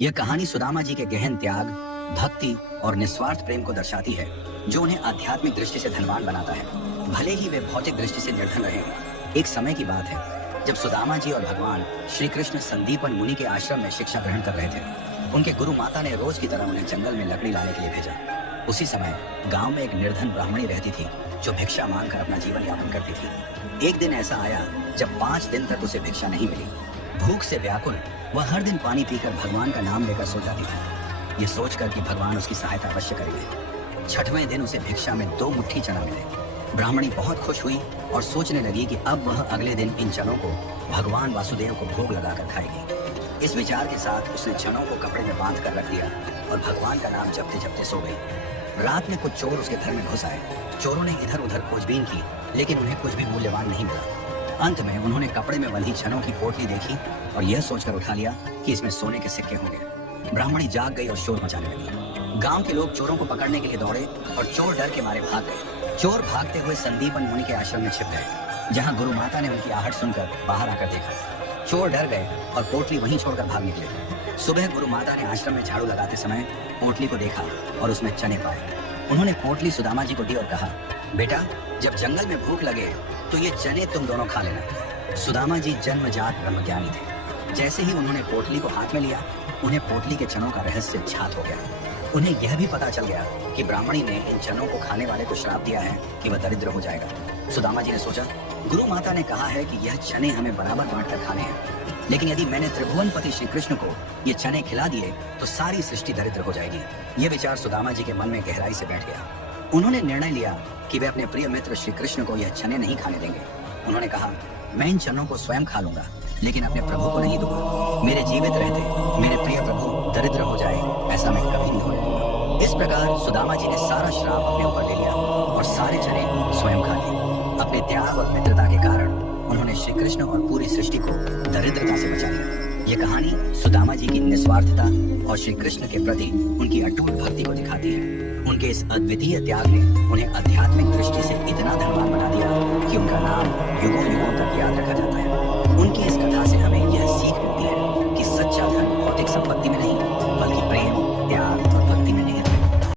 यह कहानी सुदामा जी के गहन त्याग, भक्ति और निस्वार्थ प्रेम को दर्शाती है, जो उन्हें आध्यात्मिक दृष्टि से धनवान बनाता है, भले ही वे भौतिक दृष्टि से निर्धन रहे। एक समय की बात है जब सुदामा जी और भगवान श्री कृष्ण संदीपन मुनि के आश्रम में शिक्षा ग्रहण कर रहे थे। उनके गुरु माता ने रोज की तरह उन्हें जंगल में लकड़ी लाने के लिए भेजा। उसी समय गांव में एक निर्धन ब्राह्मणी रहती थी, जो भिक्षा मांगकर अपना जीवन यापन करती थी। एक दिन ऐसा आया जब 5 दिन तक उसे भिक्षा नहीं मिली। भूख से व्याकुल वह हर दिन पानी पीकर भगवान का नाम लेकर सो जाती थी, ये सोचकर कि भगवान उसकी सहायता अवश्य करेंगे। 6वें दिन उसे भिक्षा में 2 मुट्ठी चना मिले। ब्राह्मणी बहुत खुश हुई और सोचने लगी कि अब वह अगले दिन इन चनों को भगवान वासुदेव को भोग लगाकर खाएगी। इस विचार के साथ उसने चनों को कपड़े में बांध कर रख दिया और भगवान का नाम जपते जपते सो गई। रात में कुछ चोर उसके घर में घुस आए। चोरों ने इधर उधर खोजबीन की, लेकिन उन्हें कुछ भी मूल्यवान नहीं मिला। अंत में उन्होंने कपड़े में बंधी छनों की पोटली देखी और यह सोचकर उठा लिया कि इसमें सोने के सिक्के होंगे। ब्राह्मणी जाग गई और शोर मचाने लगी। गांव के लोग चोरों को पकड़ने के लिए दौड़े और चोर डर के मारे भाग गए। चोर भागते हुए संदीपन मुनि के आश्रम में छिप गए, जहां गुरु माता ने उनकी आहट सुनकर बाहर आकर देखा। चोर डर गए और पोटली वहीं छोड़कर भाग निकले। सुबह गुरु माता ने आश्रम में झाड़ू लगाते समय पोटली को देखा और उसमें चने पाए। उन्होंने पोटली सुदामा जी को दी और कहा, बेटा, जब जंगल में भूख लगे तो ये चने तुम दोनों खा लेना। सुदामा जी जन्मजात ब्रह्मज्ञानी थे। जैसे ही उन्होंने पोटली को हाथ में लिया, उन्हें पोटली के चनों का रहस्य ज्ञात हो गया। उन्हें यह भी पता चल गया कि ब्राह्मणी ने इन चनों को खाने वाले को श्राप दिया है कि वह दरिद्र हो जाएगा। सुदामा जी ने सोचा, गुरु माता ने कहा है कि यह चने हमें बराबर बांटकर खाने हैं, लेकिन यदि मैंने त्रिभुवनपति श्री कृष्ण को ये चने खिला दिए तो सारी सृष्टि दरिद्र हो जाएगी। यह विचार सुदामा जी के मन में गहराई से बैठ गया। उन्होंने निर्णय लिया कि वे अपने प्रिय मित्र श्री कृष्ण को यह चने नहीं खाने देंगे। उन्होंने कहा, मैं इन चनों को स्वयं खा लूंगा, लेकिन अपने प्रभु को नहीं दूंगा। मेरे जीवित रहते मेरे प्रिय प्रभु दरिद्र हो जाए, ऐसा मैं कभी नहीं होने दूंगा। इस प्रकार सुदामा जी ने सारा श्राप अपने ऊपर ले लिया और सारे चने स्वयं खा लिए। अपने त्याग और मित्रता के कारण उन्होंने श्री कृष्ण और पूरी सृष्टि को दरिद्रता से बचा लिया। ये कहानी सुदामा जी की निस्वार्थता और श्री कृष्ण के प्रति उनकी अटूट भक्ति को दिखाती है। उनके इस अद्वितीय त्याग ने उन्हें आध्यात्मिक दृष्टि से इतना धनवान बना दिया कि उनका नाम युगों युगों तक याद रखा जाता है।